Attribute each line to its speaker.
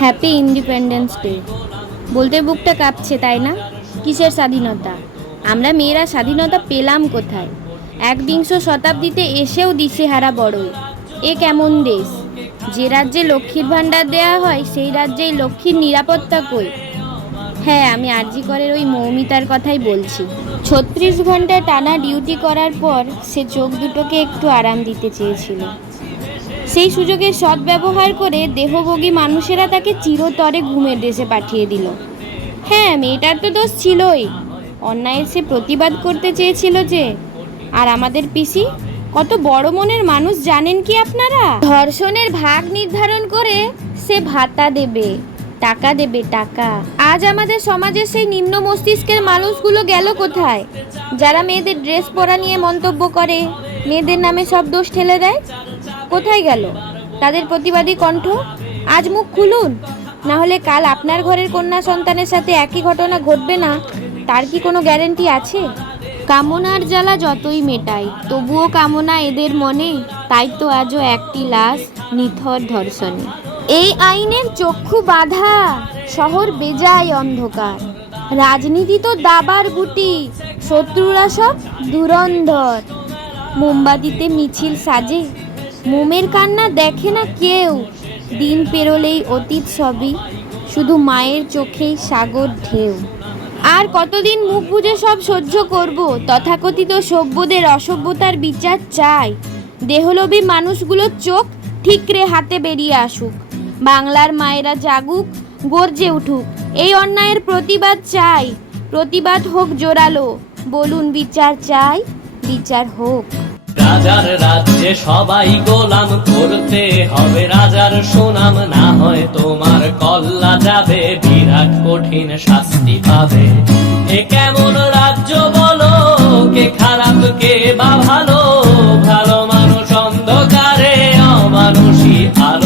Speaker 1: Happy independence day বলতে বুকটা কাঁপছে, তাই না? কিসের স্বাধীনতা? আমরা মেয়েরা স্বাধীনতা পেলাম কোথায়? একবিংশ শতাব্দীতে এসেও দিশেহারা বড়ই। এ কেমন দেশ? যে রাজ্যে লক্ষ্মীর ভাণ্ডার দেয়া হয়, সেই রাজ্যেই লক্ষ্মীর নিরাপত্তা কই? হ্যাঁ আমি আরজি করের ওই মৌমিতার কথাই বলছি। ছত্রিশ ঘণ্টা টানা ডিউটি করার পর সে চোখ দুটোকে একটু আরাম দিতে চেয়েছিল। সেই সুযোগের সদ্ব্যবহার করে দেহভোগী মানুষেরা তাকে চিরতরে ঘুমের দেশে পাঠিয়ে দিল। হ্যাঁ মেয়েটার তো দোষ ছিলই। অন্যায়ের সে প্রতিবাদ করতে চেয়েছিল যে, আর আমাদের পিসি? কত বড় মনের মানুষ জানেন কি আপনারা? ধর্ষণের ভাগ নির্ধারণ করে সে ভাতা দেবে, টাকা দেবে, টাকা। আজ আমাদের সমাজের সেই নিম্ন মস্তিষ্কের মানুষগুলো গেল কোথায়? যারা মেয়েদের ড্রেস পরা নিয়ে মন্তব্য করে, মেয়েদের নামে সব দোষ ঠেলে দেয়? কোথায় গেল? তাদের প্রতিবাদী কণ্ঠ আজ মুখ খুলুন। না হলে কাল আপনার ঘরের কন্যা সন্তানের সাথে একই ঘটনা ঘটবে না। তার কি কোনো গ্যারেন্টি আছে? কামনার জ্বালা যতই মেটাই তবুও কামনা এদের মনে তাই তো আজও একটি লাশ নিথর ধর্ষণে। এই আইনের চক্ষু বাধা শহর বেজায় অন্ধকার। রাজনীতি তো দাবার গুটি শত্রুরা সব ধুরন্ধর। মোমবাতিতে মিছিল সাজে মোমের কান্না দেখে না কেউ। দিন পেরোলেই অতীত সবই, শুধু মায়ের চোখেই সাগর ঢেউ। আর কতদিন মুখ বুজে সব সহ্য করব? তথাকথিত সভ্যদের অসভ্যতার বিচার চাই। দেহলোভী মানুষগুলোর চোখ ঠিকরে হাতে বেরিয়ে আসুক। বাংলার মায়েরা জাগুক, গর্জে উঠুক। এই অন্যায়ের প্রতিবাদ চাই। প্রতিবাদ হোক জোরালো। বলুন বিচার চাই, বিচার হোক।
Speaker 2: রাজার রাজ্যে সবাই গোলাম, করতে হবে রাজার সুনাম। না হয় তোমার কল্লা যাবে, বিরাট কঠিন শাস্তি পাবে। এ কেমন রাজ্য বলো, কে খারাপ, কে বা ভালো ভালো মানুষ অন্ধকারে, অমানুষী আর